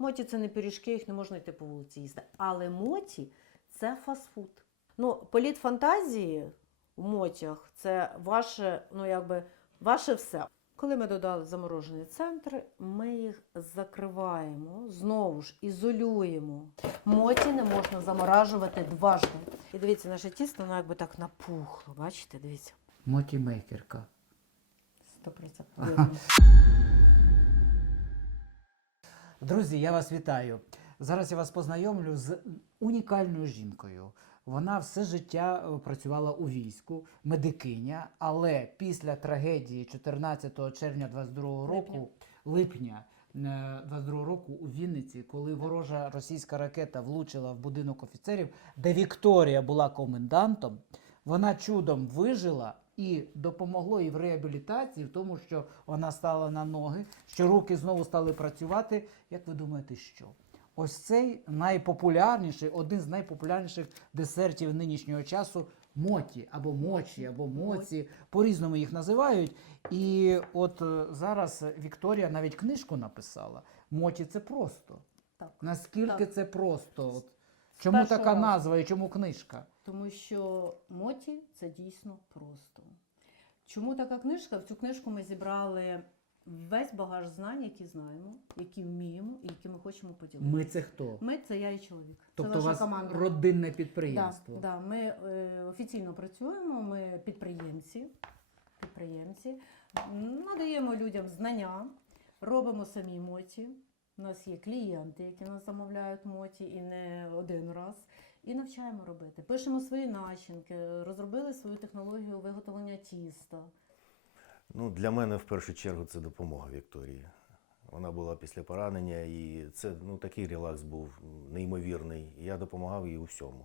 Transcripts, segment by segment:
Моті це не пиріжки, їх не можна йти по вулиці їсти. Але моті це фастфуд. Ну, політ фантазії в мотях це ваше, ну якби ваше все. Коли ми додали заморожені центри, ми їх закриваємо, знову ж ізолюємо. Моті не можна заморажувати дважди. І дивіться, наше тісто, воно якби так напухло. Бачите, дивіться. Мотімейкерка. 100% видно. Друзі, я вас вітаю. Зараз я вас познайомлю з унікальною жінкою. Вона все життя е, працювала у війську, медикиня, але після трагедії 14 червня 22 року, липня е, 22 року у Вінниці, коли ворожа російська ракета влучила в будинок офіцерів, де Вікторія була комендантом, вона чудом вижила і допомогло їй в реабілітації, в тому, що вона стала на ноги, що руки знову стали працювати. Як ви думаєте, що? Ось цей найпопулярніший, один з найпопулярніших десертів нинішнього часу моті або мочі, або моці, по-різному їх називають. І от е, зараз Вікторія навіть книжку написала. Моті це просто. Так. Наскільки Так. це просто? От, чому така назва і чому книжка? Тому що моті це дійсно просто. Чому така книжка? В цю книжку ми зібрали весь багаж знань, які знаємо, які вміємо і які ми хочемо поділитися. Ми це хто? Ми це я і чоловік. Тобто це у наша вас команда. родинне підприємство. Да, да, ми е, офіційно працюємо, ми підприємці, підприємці, надаємо людям знання, робимо самі моті. У нас є клієнти, які нас замовляють моті і не один раз. І навчаємо робити. Пишемо свої начинки, розробили свою технологію виготовлення тіста. Ну, для мене в першу чергу це допомога Вікторії. Вона була після поранення, і це ну, такий релакс був неймовірний. І я допомагав їй у всьому.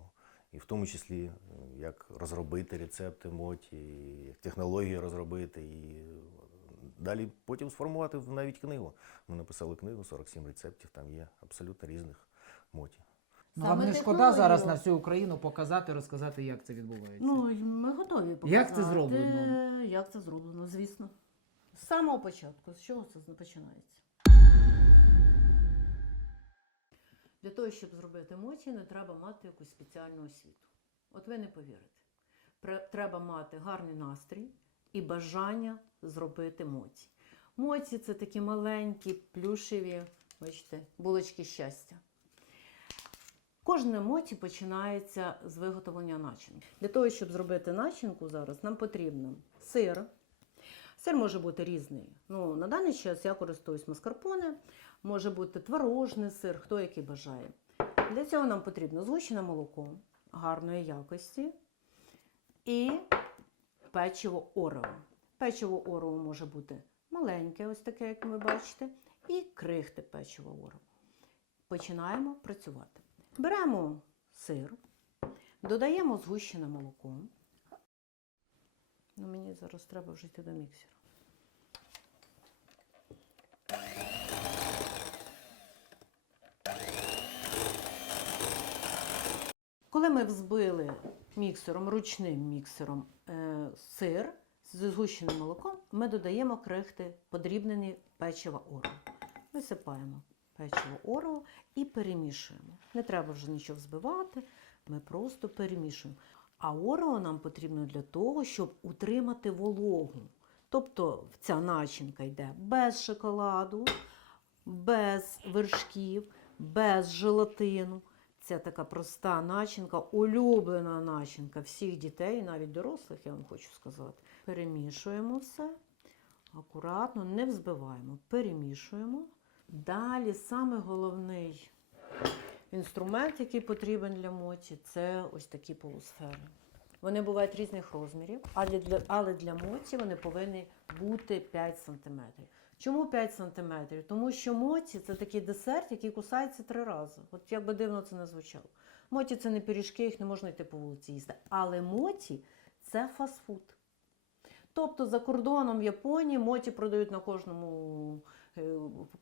І в тому числі, е, як розробити рецепти моті, як технології розробити, і далі потім сформувати навіть книгу. Ми написали книгу 47 рецептів, там є абсолютно різних моті. Ну, Саме вам не шкода технологію. зараз на всю Україну показати, розказати, як це відбувається. Ну, і ми готові показати. Як це зроблено? Як це зроблено, звісно. З самого початку. З чого це починається? Для того, щоб зробити моті, не треба мати якусь спеціальну освіту. От ви не повірите. Треба мати гарний настрій і бажання зробити моті. Моті це такі маленькі, плюшеві, бачите, булочки щастя. Кожне моті починається з виготовлення начинки. Для того, щоб зробити начинку зараз, нам потрібно сир. Сир може бути різний. Ну, на даний час я користуюсь маскарпоне, може бути творожний сир, хто який бажає. Для цього нам потрібно згущене молоко гарної якості і печиво орео. Печиво орео може бути маленьке, ось таке, як ви бачите, і крихти печиво орео. Починаємо працювати. Беремо сир, додаємо згущене молоко. Ну, мені зараз треба вже йти до міксера. Коли ми взбили міксером, ручним міксером е, сир з згущеним молоком, ми додаємо крихти подрібнені печива орео. Висипаємо печиво орео і перемішуємо. Не треба вже нічого взбивати, ми просто перемішуємо. А орео нам потрібно для того, щоб утримати вологу. Тобто ця начинка йде без шоколаду, без вершків, без желатину. Це така проста начинка, улюблена начинка всіх дітей, навіть дорослих, я вам хочу сказати. Перемішуємо все акуратно, не взбиваємо, перемішуємо. Далі саме головний інструмент, який потрібен для моті, це ось такі полусфери. Вони бувають різних розмірів, але для, але для моті вони повинні бути 5 см. Чому 5 см? Тому що моті це такий десерт, який кусається три рази. От як би дивно це не звучало. Моті це не пиріжки, їх не можна йти по вулиці їсти. Але моті це фастфуд. Тобто за кордоном в Японії моті продають на кожному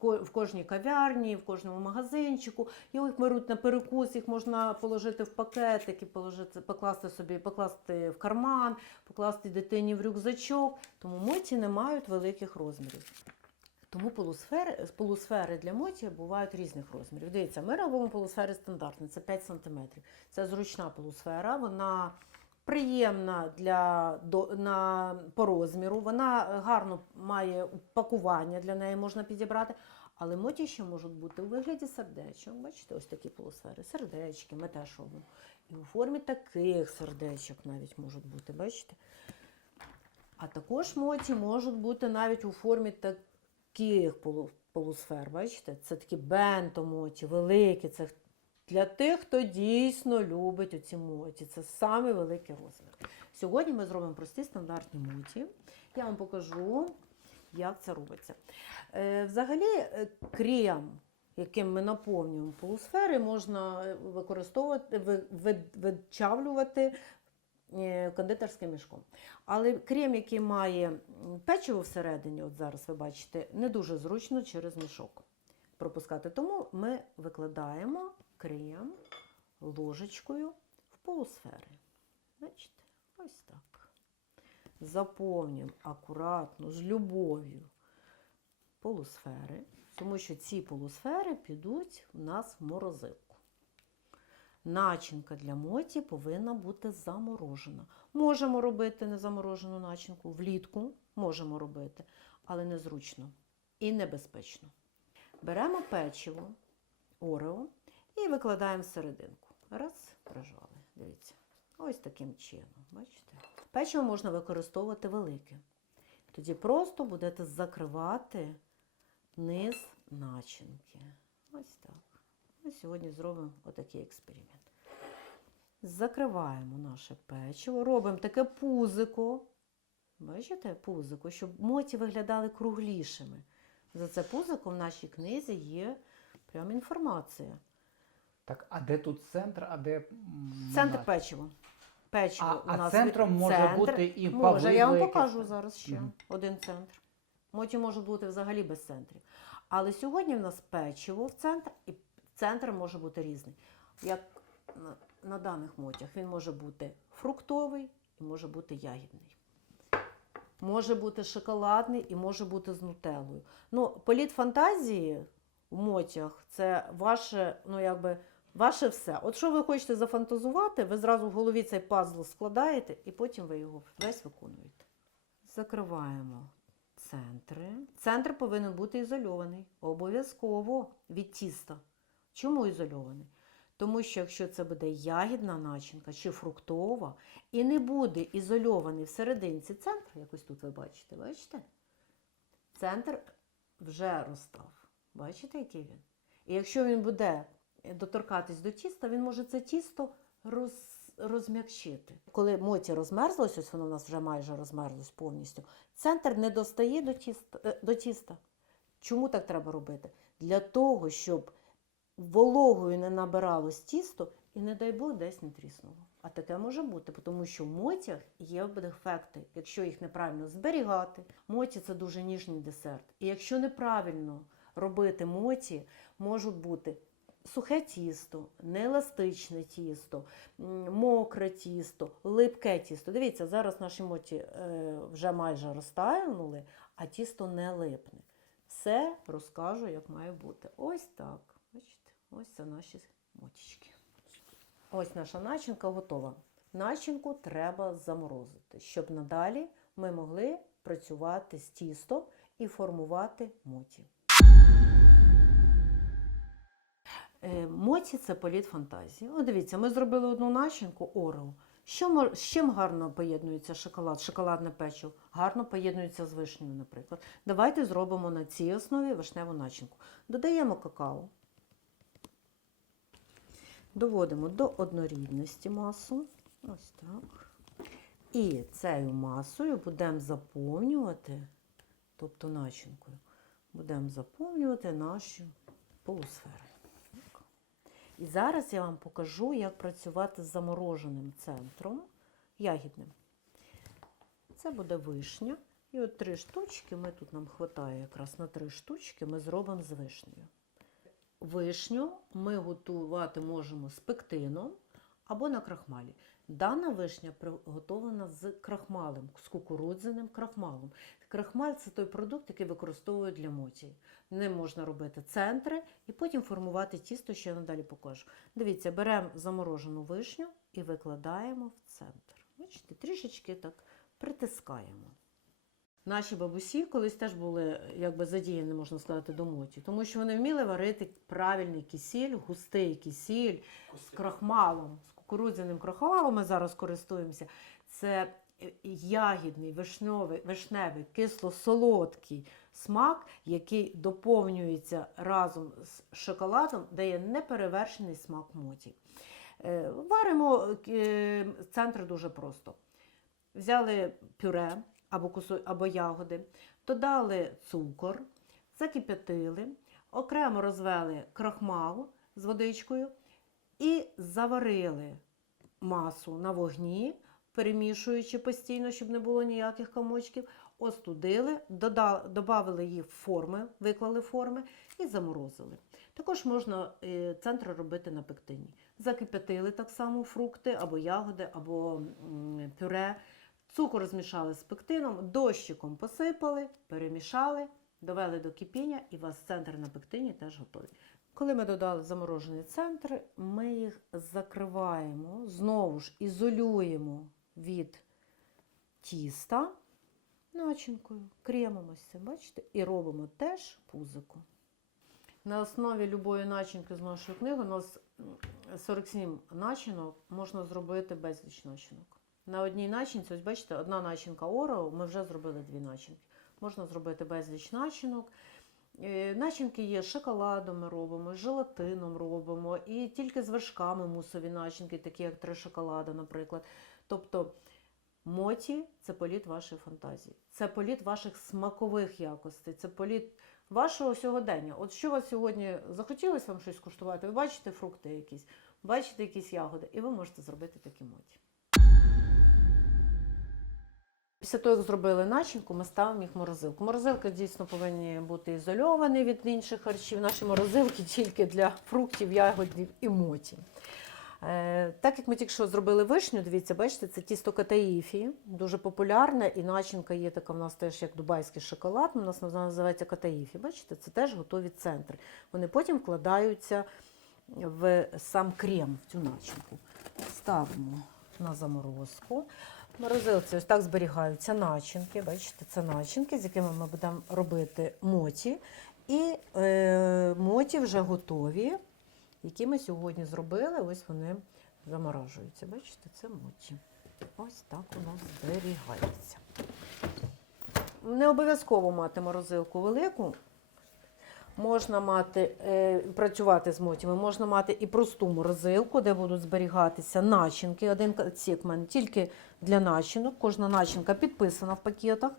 в кожній кав'ярні, в кожному магазинчику. Їх беруть на перекус, їх можна положити в пакетики, положити, покласти собі, покласти в карман, покласти дитині в рюкзачок. Тому моті не мають великих розмірів. Тому полусфери, полусфери для моті бувають різних розмірів. Дивіться, ми робимо полусфери стандартні, це 5 см. Це зручна полусфера, вона приємна для, до, на, по розміру, вона гарно має пакування, для неї можна підібрати. Але моті ще можуть бути у вигляді сердечок. Бачите, ось такі полусфери. Сердечки, робимо. І у формі таких сердечок навіть можуть бути, бачите? А також моті можуть бути навіть у формі таких полусфер. Бачите? Це такі бенто-моті, великі. Це для тих, хто дійсно любить оці моті. Це самий великий розмір. Сьогодні ми зробимо прості стандартні моті. Я вам покажу, як це робиться. Е, взагалі, е, крем, яким ми наповнюємо полусфери, можна е, використовувати, ви- ви- вичавлювати кондитерським мішком. Але крем, який має печиво всередині, от зараз ви бачите, не дуже зручно через мішок пропускати. Тому ми викладаємо крем ложечкою в полусфери. Бачите? Ось так. Заповнюємо акуратно, з любов'ю полусфери, тому що ці полусфери підуть у нас в морозилку. Начинка для моті повинна бути заморожена. Можемо робити незаморожену начинку влітку, можемо робити, але незручно і небезпечно. Беремо печиво Орео і викладаємо всерединку. Раз, прижали. Дивіться. Ось таким чином. Бачите? Печиво можна використовувати велике. Тоді просто будете закривати низ начинки. Ось так. Ми сьогодні зробимо отакий експеримент. Закриваємо наше печиво, робимо таке пузико. Бачите, пузико, щоб моті виглядали круглішими. За це пузико в нашій книзі є прям інформація. Так, а де тут центр, а де. Центр вона? печиво. Печиво А, у а нас центром може центр. бути і Може, я вам покажу зараз ще Мгм. один центр. Моті можуть бути взагалі без центрів. Але сьогодні в нас печиво в центр, і центр може бути різний. Як на, на даних мотях він може бути фруктовий і може бути ягідний. Може бути шоколадний і може бути з нутеллою. Ну, політ фантазії у мотях це ваше, ну якби. Ваше все. От що ви хочете зафантазувати, ви зразу в голові цей пазл складаєте і потім ви його весь виконуєте. Закриваємо центри. Центр повинен бути ізольований. Обов'язково від тіста. Чому ізольований? Тому що якщо це буде ягідна начинка чи фруктова, і не буде ізольований всерединці центр, якось тут ви бачите, бачите? Центр вже розстав. Бачите, який він? І якщо він буде доторкатись до тіста, він може це тісто роз, розм'якшити. Коли моті розмерзлось, ось воно в нас вже майже розмерзлось повністю, центр не достає до тіста. е, До тіста. Чому так треба робити? Для того, щоб вологою не набиралось тісто і, не дай Бог, десь не тріснуло. А таке може бути, тому що в мотях є дефекти, якщо їх неправильно зберігати. Моті це дуже ніжний десерт. І якщо неправильно робити моті, можуть бути сухе тісто, нееластичне тісто, мокре тісто, липке тісто. Дивіться, зараз наші моті е, вже майже розтаянули, а тісто не липне. Все розкажу, як має бути. Ось так. Бачите, ось це наші мотічки. Ось наша начинка готова. Начинку треба заморозити, щоб надалі ми могли працювати з тістом і формувати моті. Е, Моті це політ фантазії. О, дивіться, ми зробили одну начинку Орео. Що з чим гарно поєднується шоколад, шоколадне печиво? Гарно поєднується з вишнею, наприклад. Давайте зробимо на цій основі вишневу начинку. Додаємо какао. Доводимо до однорідності масу. Ось так. І цією масою будемо заповнювати, тобто начинкою, будемо заповнювати наші полусфери. І зараз я вам покажу, як працювати з замороженим центром ягідним. Це буде вишня. І от три штучки, ми тут нам вистачає якраз на три штучки, ми зробимо з вишнею. Вишню ми готувати можемо з пектином або на крахмалі. Дана вишня приготовлена з крахмалем, з кукурудзяним крахмалом. Крахмаль це той продукт, який використовують для моті. Ним можна робити центри і потім формувати тісто, що я надалі покажу. Дивіться, беремо заморожену вишню і викладаємо в центр. Бачите, трішечки так притискаємо. Наші бабусі колись теж були якби задіяні, можна сказати, до моті, тому що вони вміли варити правильний кисіль, густий кисіль з крахмалом, з кукурудзяним крахмалом ми зараз користуємося. Це е, ягідний, вишневий, вишневий, кисло-солодкий смак, який доповнюється разом з шоколадом, дає неперевершений смак моті. Е, Варимо е, центр дуже просто. Взяли пюре або, кусо, або ягоди, додали цукор, закип'ятили, окремо розвели крахмал з водичкою і заварили масу на вогні, перемішуючи постійно, щоб не було ніяких комочків, остудили, додали її в форми, виклали форми і заморозили. Також можна е, центр робити на пектині. Закип'ятили так само фрукти або ягоди, або пюре. Цукор змішали з пектином, дощиком посипали, перемішали, довели до кипіння і у вас центр на пектині теж готовий. Коли ми додали заморожені центри, ми їх закриваємо, знову ж ізолюємо від тіста начинкою, цим, бачите, і робимо теж пузико. На основі любої начинки з нашої книги у нас 47 начинок можна зробити безліч начинок. На одній начинці, ось бачите, одна начинка Орео, ми вже зробили дві начинки. Можна зробити безліч начинок. Е, Начинки є шоколадом ми робимо, желатином робимо, і тільки з вершками мусові начинки, такі як три шоколада, наприклад. Тобто моті це політ вашої фантазії, це політ ваших смакових якостей, це політ вашого сьогодення. От що вас сьогодні захотілося вам щось куштувати, ви бачите фрукти якісь, бачите якісь ягоди, і ви можете зробити такі моті. Після того, як зробили начинку, ми ставимо їх в морозилку. Морозилки дійсно повинні бути ізольовані від інших харчів. Наші морозилки тільки для фруктів, ягодів і моті. Е, так як ми тільки що зробили вишню, дивіться, бачите, це тісто катаїфі, дуже популярне, і начинка є така в нас теж як дубайський шоколад, у нас називається катаїфі. Бачите, це теж готові центри. Вони потім вкладаються в сам крем, в цю начинку. Ставимо на заморозку. Морозилці ось так зберігаються начинки. Бачите, це начинки, з якими ми будемо робити моті. І е, моті вже готові, які ми сьогодні зробили. Ось вони заморажуються. Бачите, це моті. Ось так у нас зберігається. Не обов'язково мати морозилку велику. Можна мати, е, працювати з мотіми, можна мати і просту морозилку, де будуть зберігатися начинки. Один в мене тільки для начинок. Кожна начинка підписана в пакетах.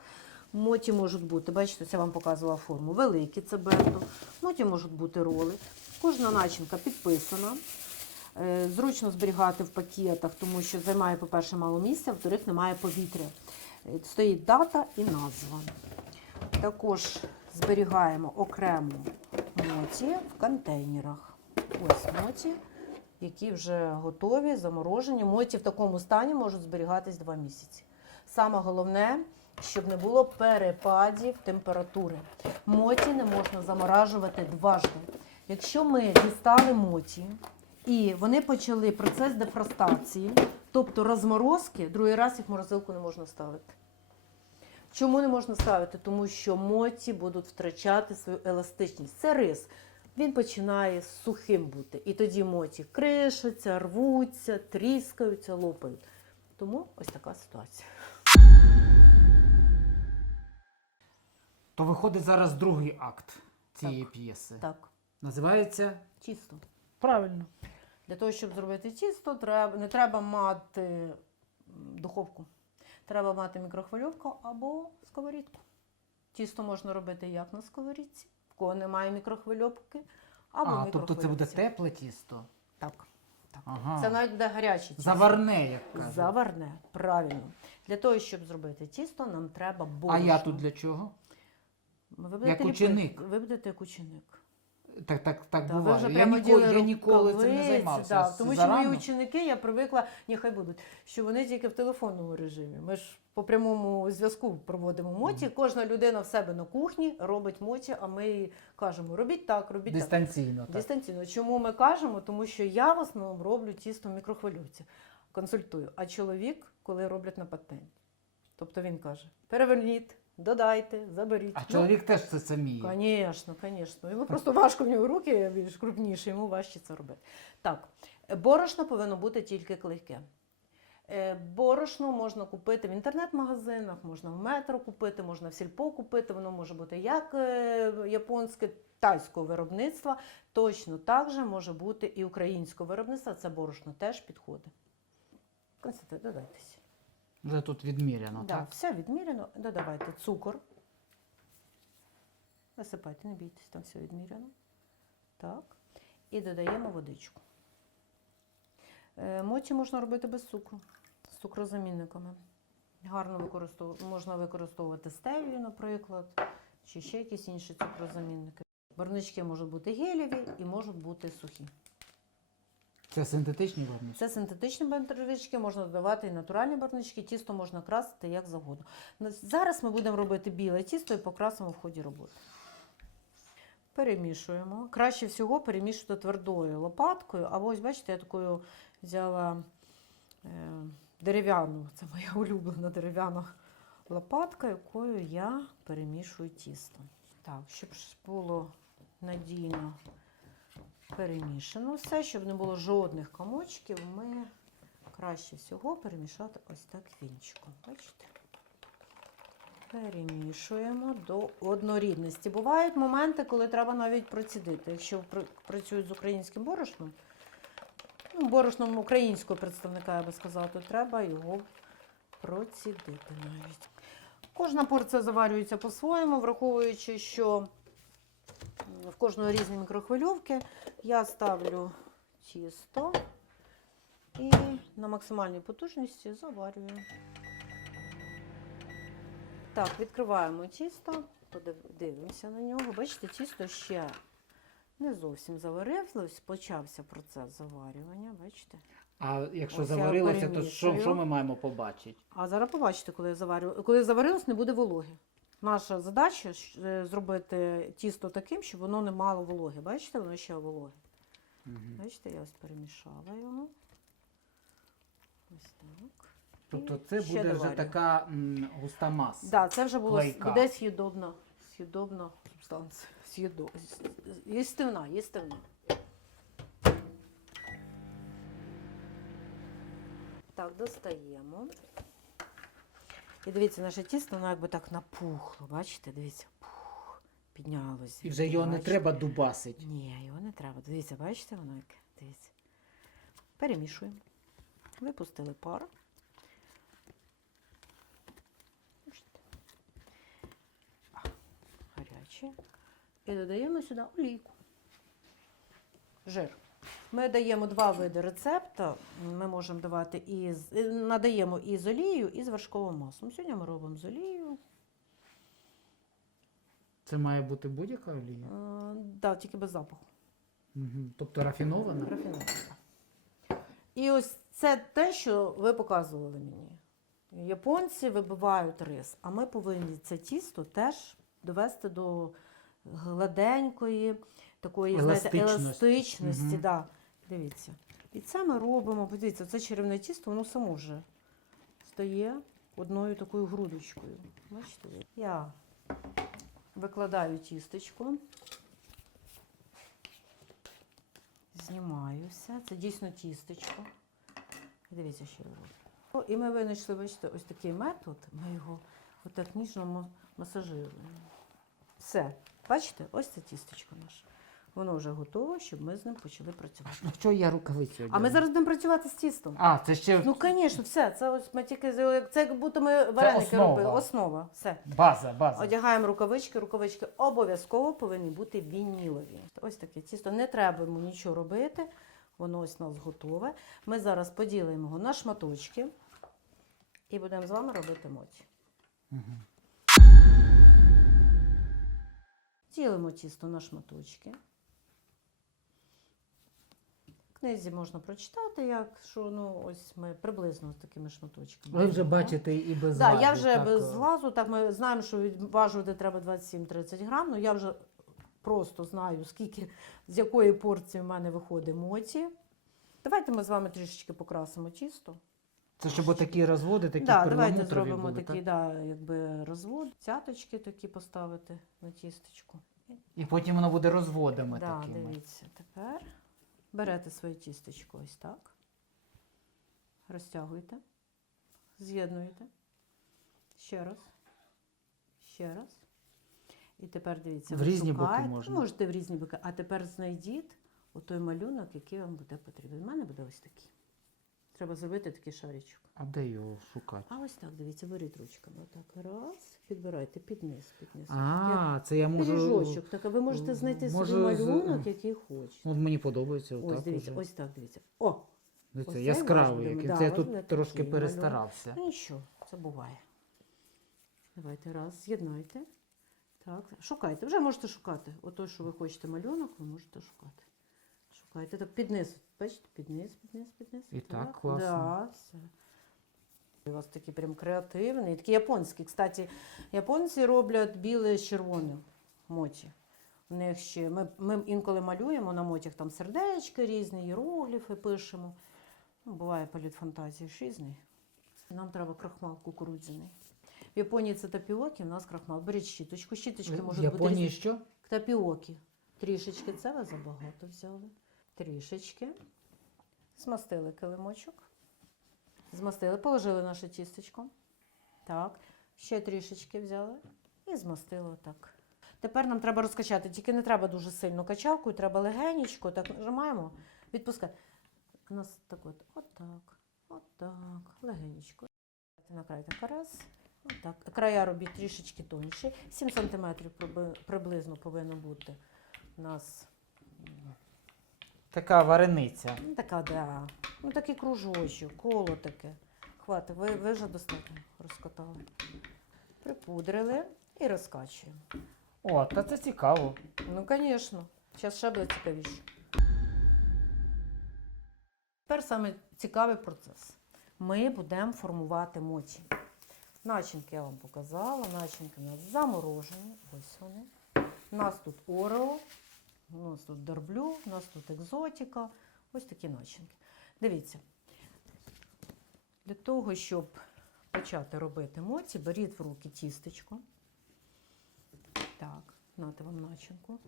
Моті можуть бути, бачите, я вам показувала форму. Великі це бенто. Моті можуть бути роли. Кожна начинка підписана. Е, Зручно зберігати в пакетах, тому що займає, по-перше, мало місця, в-вторых, немає повітря. Е, Стоїть дата і назва. Також зберігаємо окремо моті в контейнерах. Ось моті, які вже готові, заморожені. Моті в такому стані можуть зберігатись 2 місяці. Саме головне, щоб не було перепадів температури. Моті не можна заморажувати дважди. Якщо ми дістали моті і вони почали процес дефростації, тобто розморозки, другий раз їх в морозилку не можна ставити. Чому не можна ставити? Тому що моті будуть втрачати свою еластичність. Це рис. Він починає сухим бути. І тоді моті кришаться, рвуться, тріскаються, лопають. Тому ось така ситуація. То виходить зараз другий акт цієї Так. п'єси. Так, Називається тісто. правильно. Для того, щоб зробити тісто, треба, не треба мати м, духовку. Треба мати мікрохвильовку або сковорідку. Тісто можна робити як на сковорідці, в кого немає мікрохвильовки, або А, тобто це буде тепле тісто. Так. так. Ага. Це навіть буде гаряче тісто. Заварне, як кажуть. Заварне, правильно. Для того, щоб зробити тісто, нам треба А я тут для чого? Ви будете як ліпити- ученик. Ви будете як ученик. Так, так, так Та ви буває. вже Я прямо ніколи, я ніколи цим не займався. да, тому що мої ученики, я привикла, нехай будуть, що вони тільки в телефонному режимі. Ми ж по прямому зв'язку проводимо моті. Кожна людина в себе на кухні робить моті, а ми їй кажемо, робіть так, робіть так. Дистанційно. Так. Дистанційно. Чому ми кажемо? Тому що я в основному роблю тісто в мікрохвильовці, консультую. А чоловік, коли роблять на патенті. Тобто він каже: переверніть, додайте, заберіть. А Ну, чоловік теж це це. Звісно, звісно. Йому просто важко в нього руки більш крупніші, йому важче це робити. Так, борошно повинно бути тільки клейке. Е, Борошно можна купити в інтернет-магазинах, можна в метро купити, можна в сільпо купити. Воно може бути як е, японське, тайського виробництва. Точно так же може бути і українського виробництва. Це борошно теж підходить. Константин, додайтеся. Вже тут відміряно, Да, так? все відміряно. Додавайте цукор. Висипайте, не бійтесь, там все відміряно. Так. І додаємо водичку. Е, Моті можна робити без цукру, з цукрозамінниками. Гарно використовувати, можна використовувати стевію, наприклад, чи ще якісь інші цукрозамінники. Барнички можуть бути гелєві і можуть бути сухі. Це синтетичні виробництва. Це синтетичні барнички, можна додавати і натуральні барнички, тісто можна красити як завгодно. Зараз ми будемо робити біле тісто і покрасимо в ході роботи. Перемішуємо. Краще всього перемішувати твердою лопаткою. Або ось, бачите, я такою взяла е, дерев'яну, це моя улюблена дерев'яна лопатка, якою я перемішую тісто. Так, щоб було надійно перемішано все, щоб не було жодних комочків, ми краще всього перемішати ось так вінчиком. Бачите? Перемішуємо до однорідності. Бувають моменти, коли треба навіть процідити. Якщо працюють з українським борошном, ну, борошном українського представника, я би сказала, то треба його процідити навіть. Кожна порція заварюється по-своєму, враховуючи, що в кожної різні мікрохвильовки. Я ставлю тісто і на максимальній потужності заварюю. Так, відкриваємо тісто, подив- дивимося на нього. Бачите, тісто ще не зовсім заварилось, почався процес заварювання, бачите? А якщо Ось я заварилося, то що, перемішую. що ми маємо побачити? А зараз побачите, коли я заварю. Коли заварилось, не буде вологи. Наша задача е, зробити тісто таким, щоб воно не мало вологи. Бачите, воно ще вологе. Мгм. Бачите, я ось перемішала його. Ось так. Тобто це Ще буде вже доварю. така м, густа маса. Да, це вже було Клейка. буде з'їдобна субстанція. З'їдо... з- Їстивна, їстивна. Так, достаємо. І дивіться, наше тісто, воно якби так напухло. Бачите, дивіться, пух, піднялось. І вже його не бачите? треба дубасити. Ні, його не треба. Дивіться, бачите, воно яке? Дивіться. Перемішуємо. Випустили пар. Гаряче. І додаємо сюди олійку. Жир. Ми даємо два види рецепта. Ми можемо давати і з, надаємо і з олією, і з вершковим маслом. Сьогодні ми робимо з олією. Це має бути будь-яка олія. Е, да, тільки без запаху. Мгм. Тобто рафінована. Рафінована. І ось це те, що ви показували мені. Японці вибивають рис, а ми повинні це тісто теж довести до гладенької, такої знаєте, Еластичності. еластичності. Мгм. Да. Дивіться. І це ми робимо. Подивіться, це чарівне тісто, воно само вже стає одною такою грудочкою. Бачите? Я викладаю тістечко. Знімаю все. Це дійсно тістечко. Дивіться, що я роблю. І ми винайшли, бачите, ось такий метод. Ми його отак ніжно ма- масажируємо. Все. Бачите, ось це тістечко наше. Воно вже готове, щоб ми з ним почали працювати. Ну, що я рукавиці А ми зараз будемо працювати з тістом. А, це ще Ну, звісно, все. Це ось ми тільки з- це як будто ми вареники основа. робили. Основа. Все. база, база. Одягаємо рукавички. Рукавички обов'язково повинні бути вінілові. Ось таке тісто. Не треба йому нічого робити. Воно ось у нас готове. Ми зараз поділимо його на шматочки і будемо з вами робити моті. Мгм. Ділимо тісто на шматочки. Книзі можна прочитати, як що ну ось ми приблизно з такими шматочками. Ви вже бачите і без Да, я вже так, без е. злазу, так ми знаємо, що відважувати треба 27-30 грам. Ну я вже просто знаю, скільки з якої порції в мене виходить моті. Давайте ми з вами трішечки покрасимо тісто. Це щоб такі розводи, такі да, давайте зробимо були, такий так? да, якби розвод, цяточки такі поставити на тістечку. І потім воно буде розводами да, такими. дивіться, тепер берете своє тістечко ось так. Розтягуєте, з'єднуєте. Ще раз. Ще раз. І тепер дивіться, В ви різні боки можна. Можете в різні боки. А тепер знайдіть той малюнок, який вам буде потрібен. У мене буде ось такий. Треба зробити такий шаричок. А де його шукати? А ось так, дивіться, беріть ручками. Отак. Раз. Підбирайте під низ, під низ. А, це я можу. Пиріжочок. Так, а ви можете знайти собі можу з- малюнок, який хочете. От мені подобається Ось отак. дивіться, уже. ось так дивіться. О! Дивіться, ось яскравий, можна, який. да, це я тут трошки такий перестарався. Ну нічого, це буває. Давайте раз, з'єднайте. Так, шукайте. Вже можете шукати. Ото, що ви хочете малюнок, ви можете шукати. Шукайте. Так, під. Бачите, під низ, під низ, під низ. І так класно. Да, все. У вас такі прям креативні, такі японські. Кстати, японці роблять біле з червоним моті. У них ще ми, ми інколи малюємо на мотях там сердечки різні, іерогліфи пишемо. Ну, буває політ фантазії різний. Нам треба крахмал кукурудзяний. В Японії це тапіоки, в нас крахмал. Беріть щіточку. Щіточки можуть бути Японії різні. що? Тапіоки. Трішечки це ви забагато взяли. Трішечки. Змастили килимочок. Змастили, положили наше тістечко. Так. Ще трішечки взяли і змастили отак. Тепер нам треба розкачати. Тільки не треба дуже сильно качалкою, треба легенечко, так нажимаємо, відпускаємо. У нас так от, отак, отак, легенечко. На край так раз. Отак. Края робіть трішечки тонші. 7 см приблизно повинно бути у нас Така варениця. ну, така, да. Ну такий кружочок, коло таке. Хватить, ви, ви вже достатньо розкатали. Припудрили і розкачуємо. О, та це цікаво. Ну, звісно, зараз ще буде цікавіше. Тепер саме цікавий процес. Ми будемо формувати моті. Начинки я вам показала. Начинки у нас заморожені. Ось вони. У нас тут орео, у нас тут дерблю, у нас тут екзотика. Ось такі начинки. Дивіться. Для того, щоб почати робити моці, беріть в руки тістечко. Так, нате вам начинку.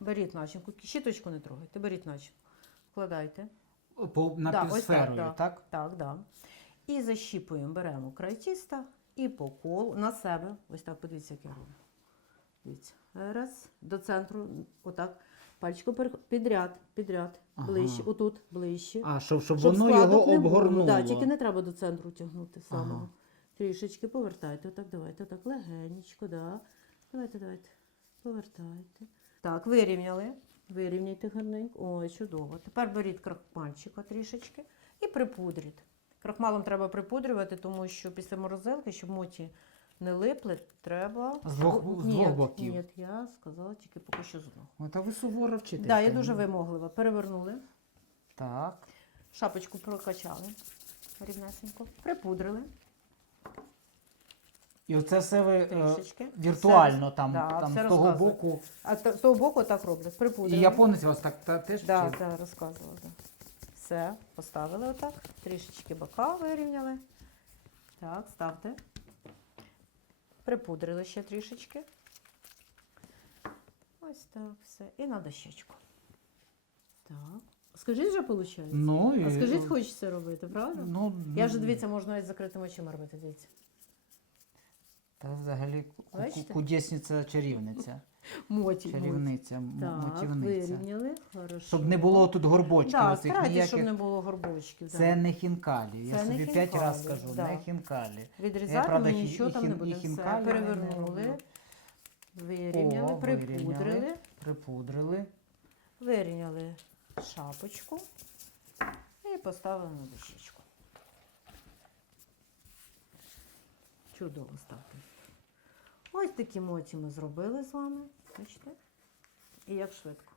Беріть начинку. Щіточку не трогайте, беріть начинку. Вкладайте. По, на Да, так, півсферою, да. так? Так, да. І защіпуємо, беремо край тіста і по колу на себе. Ось так, подивіться, як я роблю. Дивіться. Раз, до центру, отак. Пальчиком підряд, підряд, Ага. ближче, отут, ближче. А, щоб, щоб, Щоб воно його не обгорнуло. Да, тільки не треба до центру тягнути самого. Ага. Трішечки повертайте. Отак, давайте, отак, легенечко, да. Давайте, давайте. Повертайте. Так, вирівняли. Вирівняйте гарненько. Ой, чудово. Тепер беріть крахмальчика трішечки і припудріть. Крахмалом треба припудрювати, тому що після морозилки, щоб моті не липли, треба. З двох- з двох Ні, боків. Ні, я сказала тільки поки що з одного. О, та ви суворо вчите. Так, да, я дуже вимоглива. Перевернули. Так. Шапочку прокачали рівнесенько, припудрили І оце все ви е, трішечки. віртуально Все- там, да, там все з того розказую. боку. А та- з того боку так роблять, І припудрили. японець вас так та, теж Да, вчив? да, розказувала. Да. Все, поставили отак, трішечки бока вирівняли. Так, ставте. Припудрили ще трішечки. Ось так, все. І на дощечку. Так. Скажіть вже виходить? Ну, і, А скажіть, хочеться робити, правда? Ну, Я вже дивіться, можна навіть з закритими очима робити, дивіться. Та взагалі Бачите? кудесниця чарівниця. Моті. Чарівниця, м- Так, мотівниця. вирівняли, хорошо. Щоб не було тут горбочків да, оцих ніяких. щоб не було горбочків. Це не хінкалі. Я Це не собі п'ять разів скажу, да. не хінкалі. Відрізати правда, хі- нічого і там не і. Все, хінкалі я не перевернули, роблю. вирівняли, О, припудрили, вирівняли. Припудрили. вирівняли шапочку і поставили на дощечку. Чудово ставте. Ось такі моті ми зробили з вами. Бачите? І як швидко.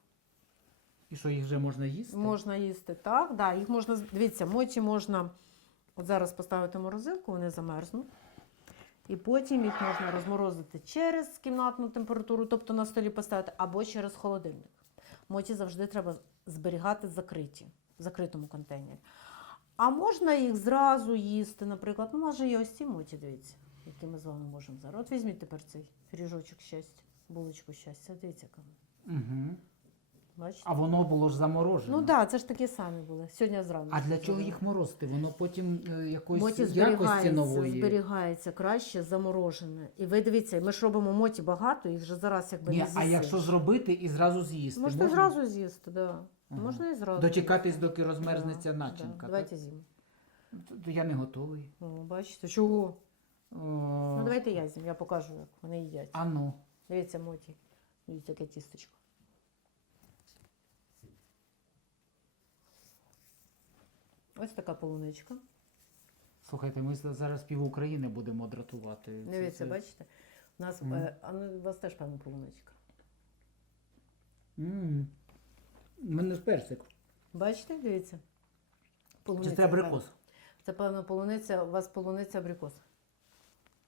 І що їх вже можна їсти? Можна їсти так, да, їх можна, дивіться, моті можна от зараз поставити в морозилку, вони замерзнуть. І потім їх можна розморозити через кімнатну температуру, тобто на столі поставити, або через холодильник. Моті завжди треба зберігати закриті, в закритому контейнері. А можна їх зразу їсти, наприклад. Ну, може, є ось ці моті, дивіться, які ми з вами можемо зараз. От візьміть тепер цей ріжочок щастя, булочку щастя. Дивіться, яка. Угу. Бачите? А воно було ж заморожене. Ну так, да, це ж такі самі були. Сьогодні зранку. А для чого їх морозити? Воно потім е, якоїсь Моті якості зберігається, нової. зберігається краще заморожене. І ви дивіться, ми ж робимо моті багато, їх вже зараз якби Ні, не а якщо зробити і зразу з'їсти? Можна можна? зразу з'їсти, да. Ага. Можна і зразу. Дочекатись, доки розмерзнеться Да, начинка. Да. так? Давайте з'їм. То- то Я не готовий. О, бачите, чого? Ну давайте я з'їм, я покажу, як вони їдять. А ну. Дивіться, моті. Дивіться, яке тістечко. Ось така полуничка. Слухайте, ми зараз пів України будемо дратувати. Дивіться, це- бачите? У нас, Мгм. е, а ну, у вас теж певно полуничка. М. У мене ж персик. Бачите, дивіться. Чи Полуниця, це абрикос? Це, певно, полуниця, у вас полуниця абрикос.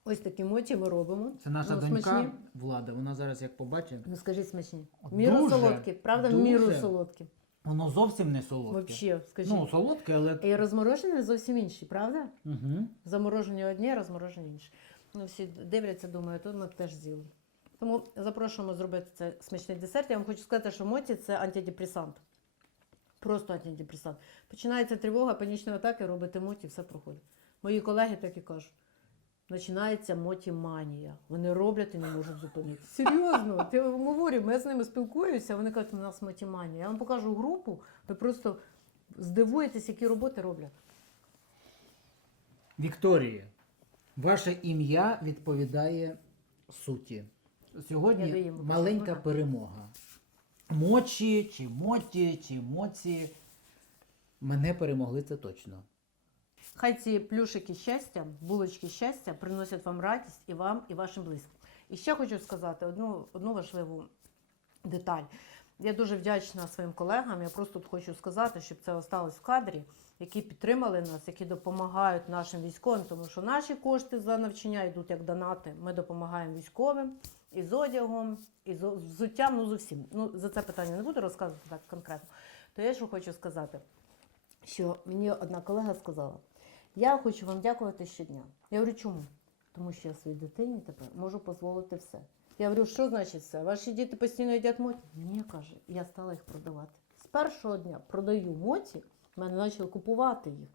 Ось такі моті ми робимо. Це наша Ну, донька смачні. Влада. Вона зараз як побачить. Ну скажіть смачні. От В Міру дуже, солодкі, правда, в дуже. міру солодкі. Воно зовсім не солодке. Вообще, скажіть. Ну, солодке, але. І розморожені зовсім інші, правда? Угу. Заморожені одні, розморожені інші. Ну, всі дивляться, думаю, тут ми б теж з'їли. Тому запрошуємо зробити це смачний десерт. Я вам хочу сказати, що моті це антидепресант. Просто антидепресант. Починається тривога, панічні атаки, робите моті, все проходить. Мої колеги так і кажуть. Починається мотіманія. Вони роблять і не можуть зупинити. Серйозно, ти говорю, я з ними спілкуюся, вони кажуть, у нас мотіманія. Я вам покажу групу, ви просто здивуєтесь, які роботи роблять. Вікторія, ваше ім'я відповідає суті. Сьогодні доїм, маленька ласка. перемога. Мочі, чи моті, чи моці. Мене перемогли це точно. Хай ці плюшики щастя, булочки щастя приносять вам радість і вам, і вашим близьким. І ще хочу сказати одну, одну важливу деталь. Я дуже вдячна своїм колегам. Я просто хочу сказати, щоб це осталось в кадрі, які підтримали нас, які допомагають нашим військовим, тому що наші кошти за навчання йдуть як донати. Ми допомагаємо військовим і з одягом, і з взуттям, ну з усім. Ну за це питання не буду розказувати так конкретно. То я що хочу сказати, що мені одна колега сказала: я хочу вам дякувати щодня. Я говорю, чому? Тому що я своїй дитині тепер можу дозволити все. Я говорю, що значить все? Ваші діти постійно їдять моті? Ні, каже, я стала їх продавати. З першого дня продаю моті, мене почали купувати їх.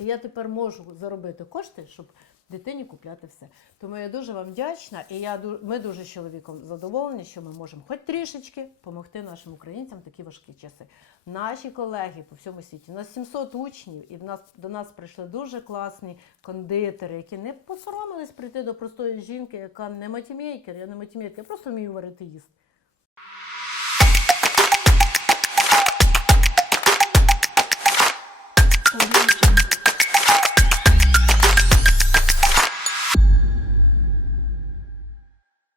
І я тепер можу заробити кошти, щоб дитині купляти все. Тому я дуже вам вдячна, і я ми дуже з чоловіком задоволені, що ми можемо хоч трішечки допомогти нашим українцям в такі важкі часи. Наші колеги по всьому світі, у нас 700 учнів, і в нас до нас прийшли дуже класні кондитери, які не посоромились прийти до простої жінки, яка не матімейкер, я не матімейкер, я просто вмію варити їсти. Audio Jungle.